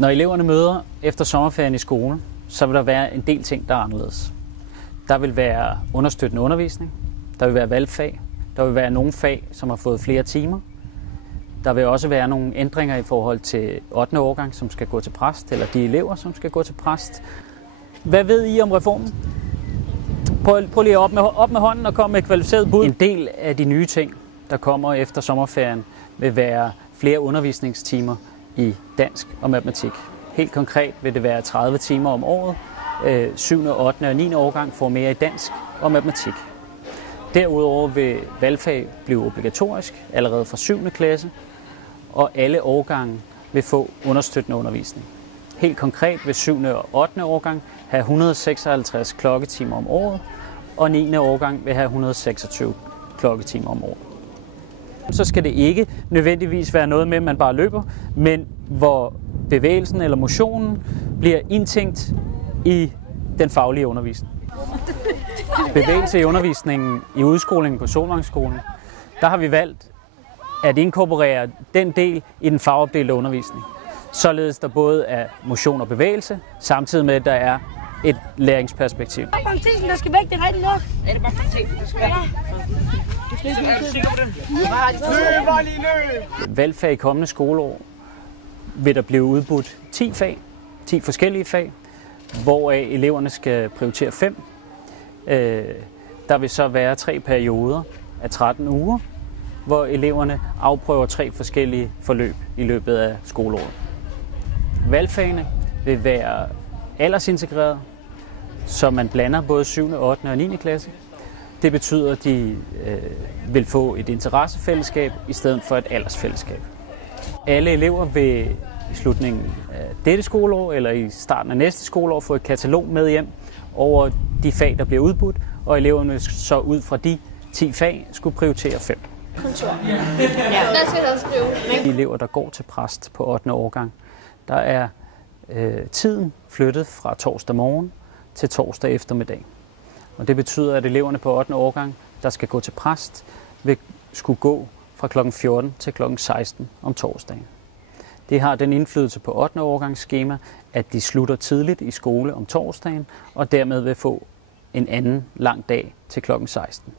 Når eleverne møder efter sommerferien i skole, så vil der være en del ting, der er anderledes. Der vil være understøttende undervisning, der vil være valgfag, der vil være nogle fag, som har fået flere timer. Der vil også være nogle ændringer i forhold til 8. årgang, som skal gå til præst, eller de elever, som skal gå til præst. Hvad ved I om reformen? Prøv lige op med hånden og komme med et kvalificeret bud. En del af de nye ting, der kommer efter sommerferien, vil være flere undervisningstimer i dansk og matematik. Helt konkret vil det være 30 timer om året. 7., 8. og 9. årgang får mere i dansk og matematik. Derudover vil valgfag blive obligatorisk allerede fra 7. klasse, og alle årgange vil få understøttende undervisning. Helt konkret vil 7. og 8. årgang have 156 klokketimer om året, og 9. årgang vil have 126 klokketimer om året. Så skal det ikke nødvendigvis være noget med, at man bare løber, men hvor bevægelsen eller motionen bliver indtænkt i den faglige undervisning. Bevægelse i undervisningen i udskolingen på Solvangsskolen, der har vi valgt at inkorporere den del i den fagopdelte undervisning. Således der både er motion og bevægelse, samtidig med at der er et læringsperspektiv. Der skal væk, det er rigtigt nok. Er det bare der skal væk? Valgfag i kommende skoleår vil der blive udbudt 10 fag, 10 forskellige fag, hvoraf eleverne skal prioritere 5. Der vil så være 3 perioder af 13 uger, hvor eleverne afprøver 3 forskellige forløb i løbet af skoleåret. Valgfagene vil være aldersintegreret, så man blander både 7., 8. og 9. klasse. Det betyder, at de vil få et interessefællesskab i stedet for et aldersfællesskab. Alle elever vil i slutningen af dette skoleår eller i starten af næste skoleår få et katalog med hjem over de fag, der bliver udbudt, og eleverne vil så ud fra de 10 fag skulle prioritere 5. Kontor. Ja. Hvad skal der skrive? De elever, der går til præst på 8. årgang, der er tiden flyttet fra torsdag morgen til torsdag eftermiddag. Og det betyder, at eleverne på 8. årgang, der skal gå til præst, vil skulle gå fra kl. 14 til kl. 16 om torsdagen. Det har den indflydelse på 8. årgangsskema, at de slutter tidligt i skole om torsdagen, og dermed vil få en anden lang dag til kl. 16.